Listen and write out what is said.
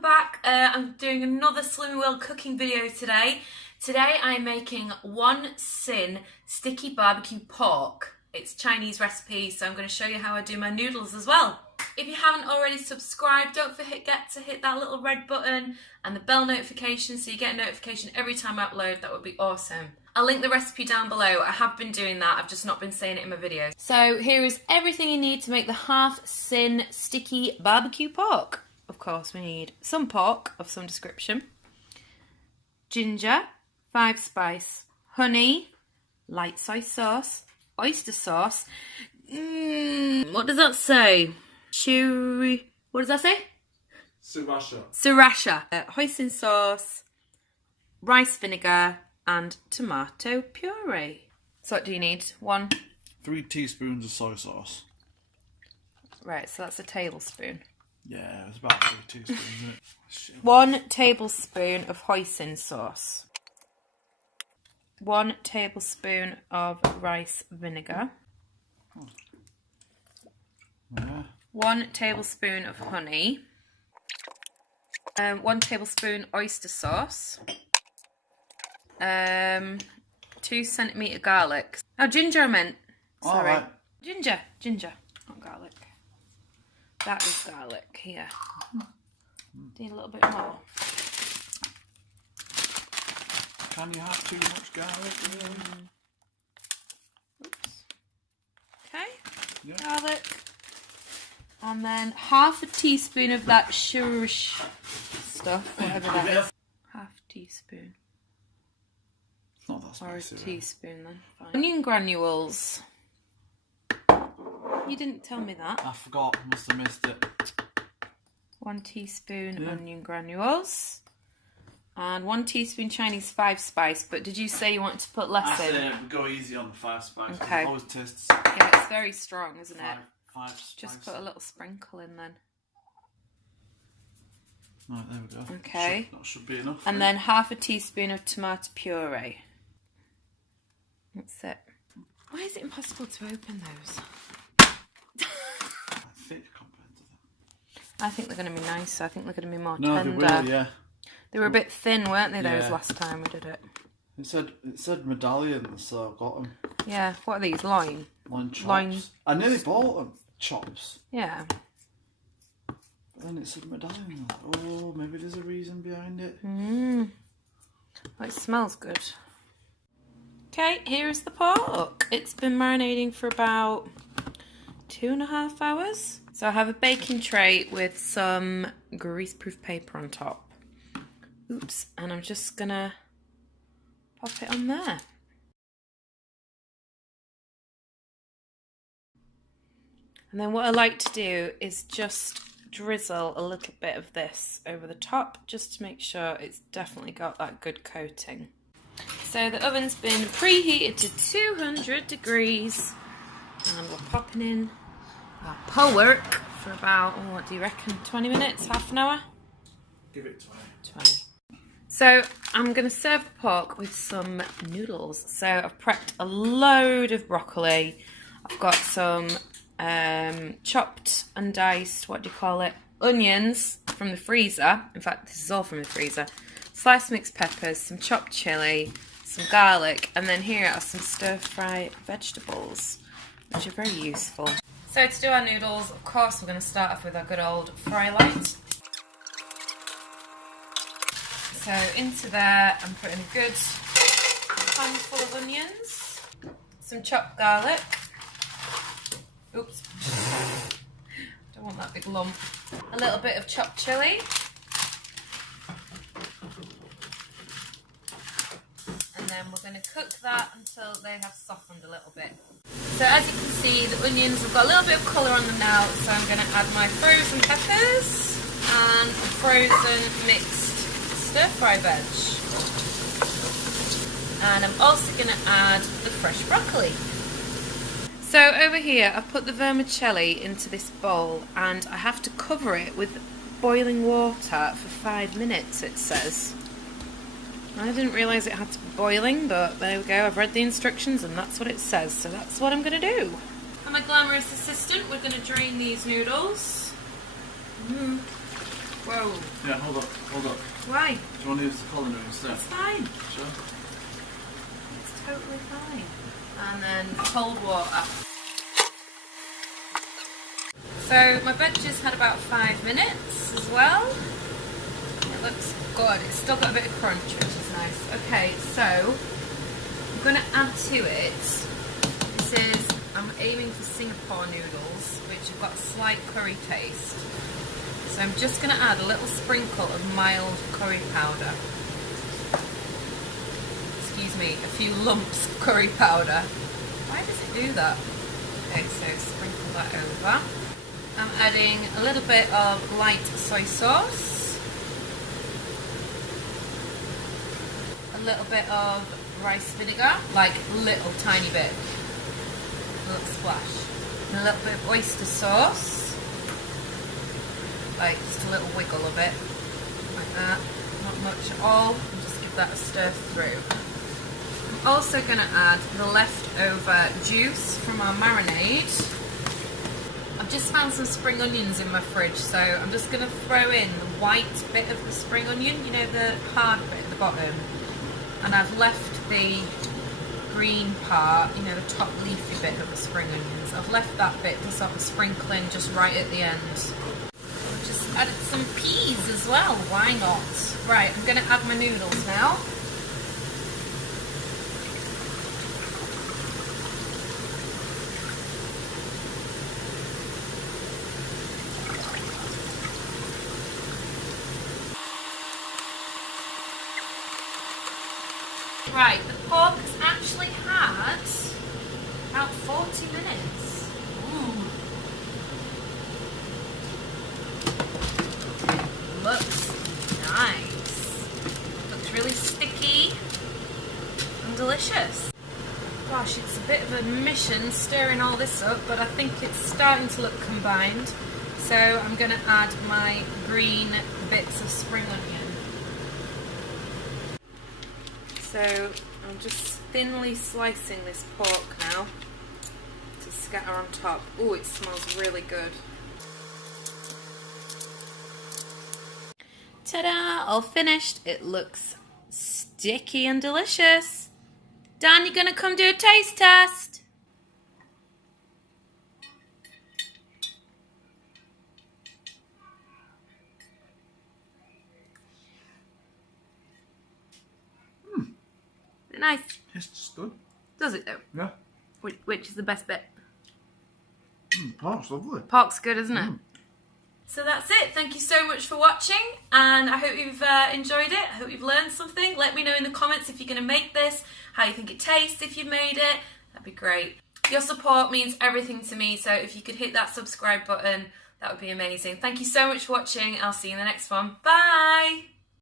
welcome back. I'm doing another Slimming World cooking video today. Today I'm making one sin sticky barbecue pork. It's a Chinese recipe, so I'm going to show you how I do my noodles as well. If you haven't already subscribed, don't forget to hit that little red button and the bell notification so you get a notification every time I upload. That would be awesome. I'll link the recipe down below. I have been doing that, I've just not been saying it in my videos. So here is everything you need to make the half sin sticky barbecue pork. Of course we need some pork of some description, ginger, 5-spice, honey, light soy sauce, oyster sauce, what does that say? What does that say? Sriracha. Hoisin sauce, rice vinegar, and tomato puree. So what do you need? 3 teaspoons of soy sauce. Right, so that's a tablespoon. Yeah, it's about 3 teaspoons, isn't it? Shit. 1 tablespoon of hoisin sauce. 1 tablespoon of rice vinegar. Yeah. 1 tablespoon of honey. 1 tablespoon oyster sauce. 2 centimetre garlic. Oh, ginger I meant. Sorry. Right. Ginger, not garlic. That is garlic here. Need a little bit more. Can you have too much garlic? Oops. Okay. Yeah. Garlic. And then half a teaspoon of that shurish stuff, whatever that is. Half teaspoon. It's not that spicy. Or a teaspoon then. Fine. Onion granules. You didn't tell me that. I forgot, must have missed it. 1 teaspoon onion granules. And 1 teaspoon Chinese 5-spice, but did you say you wanted to put less in? I said go easy on the 5-spice. Okay. It always tastes. Yeah, it's very strong, isn't it? 5 Just put a little sprinkle in then. Right, there we go. Okay. That should be enough. And then half a teaspoon of tomato puree. That's it. Why is it impossible to open those? Thick compared to that. I think they're going to be nicer. I think they're going to be more No, tender. they will, yeah. They were a bit thin, weren't they, those Yeah. last time we did it? It said medallions, so I've got them. Yeah, what are these? Loin? Loin chops. Loin. I nearly bought them. Chops. Yeah. But then it said medallion. Oh, maybe there's a reason behind it. Well, it smells good. Okay, here's the pork. It's been marinating for about 2.5 hours. So I have a baking tray with some greaseproof paper on top. Oops, and I'm just gonna pop it on there. And then what I like to do is just drizzle a little bit of this over the top just to make sure it's definitely got that good coating. So the oven's been preheated to 200 degrees and we're popping in our pork for about, what do you reckon, 20 minutes, half an hour? Give it 20. So I'm going to serve the pork with some noodles. So I've prepped a load of broccoli. I've got some chopped and diced, what do you call it, onions from the freezer. In fact, this is all from the freezer. Sliced mixed peppers, some chopped chilli, some garlic, and then here are some stir-fry vegetables, which are very useful. So to do our noodles, of course, we're going to start off with our good old fry light. So into there, I'm putting a good handful of onions, some chopped garlic. Oops, don't want that big lump. A little bit of chopped chilli. And then we're going to cook that until they have softened a little bit. So as you can see, the onions have got a little bit of colour on them now, so I'm going to add my frozen peppers and frozen mixed stir-fry veg. And I'm also going to add the fresh broccoli. So over here I've put the vermicelli into this bowl and I have to cover it with boiling water for 5 minutes, it says. I didn't realise it had to be boiling, but there we go, I've read the instructions and that's what it says, so that's what I'm going to do. I'm a glamorous assistant, we're going to drain these noodles. Whoa, No. Yeah, hold up, hold up. Why? Do you want to use the colander instead? It's fine. Sure. It's totally fine. And then cold water. So my veggies had about 5 minutes as well. It looks good. It's still got a bit of crunch, which is nice. Okay, so I'm going to add to it. This is, I'm aiming for Singapore noodles, which have got a slight curry taste. So I'm just going to add a little sprinkle of mild curry powder. Excuse me, a few lumps of curry powder. Why does it do that? Okay, so sprinkle that over. I'm adding a little bit of light soy sauce. A little bit of rice vinegar, like little tiny bit. A little splash. And a little bit of oyster sauce. Like just a little wiggle of it. Like that. Not much at all. And just give that a stir through. I'm also going to add the leftover juice from our marinade. I've just found some spring onions in my fridge, so I'm just going to throw in the white bit of the spring onion, you know, the hard bit at the bottom. And I've left the green part, you know, the top leafy bit of the spring onions. I've left that bit to sort of sprinkle in just right at the end. I've just added some peas as well, why not? Right, I'm going to add my noodles now. Right, the pork has actually had about 40 minutes. Ooh. Looks nice. Looks really sticky and delicious. Gosh, it's a bit of a mission stirring all this up, but I think it's starting to look combined. So I'm going to add my green bits of spring onion. So I'm just thinly slicing this pork now to scatter on top. Oh, it smells really good. Ta-da! All finished. It looks sticky and delicious. Dan, you gonna come do a taste test? Nice. Tastes good. Does it though? Yeah. Which is the best bit? Pork's lovely. Pork's good, isn't it? So that's it. Thank you so much for watching, and I hope you've enjoyed it. I hope you've learned something. Let me know in the comments if you're going to make this, how you think it tastes if you've made it. That'd be great. Your support means everything to me, so if you could hit that subscribe button, that would be amazing. Thank you so much for watching. I'll see you in the next one. Bye!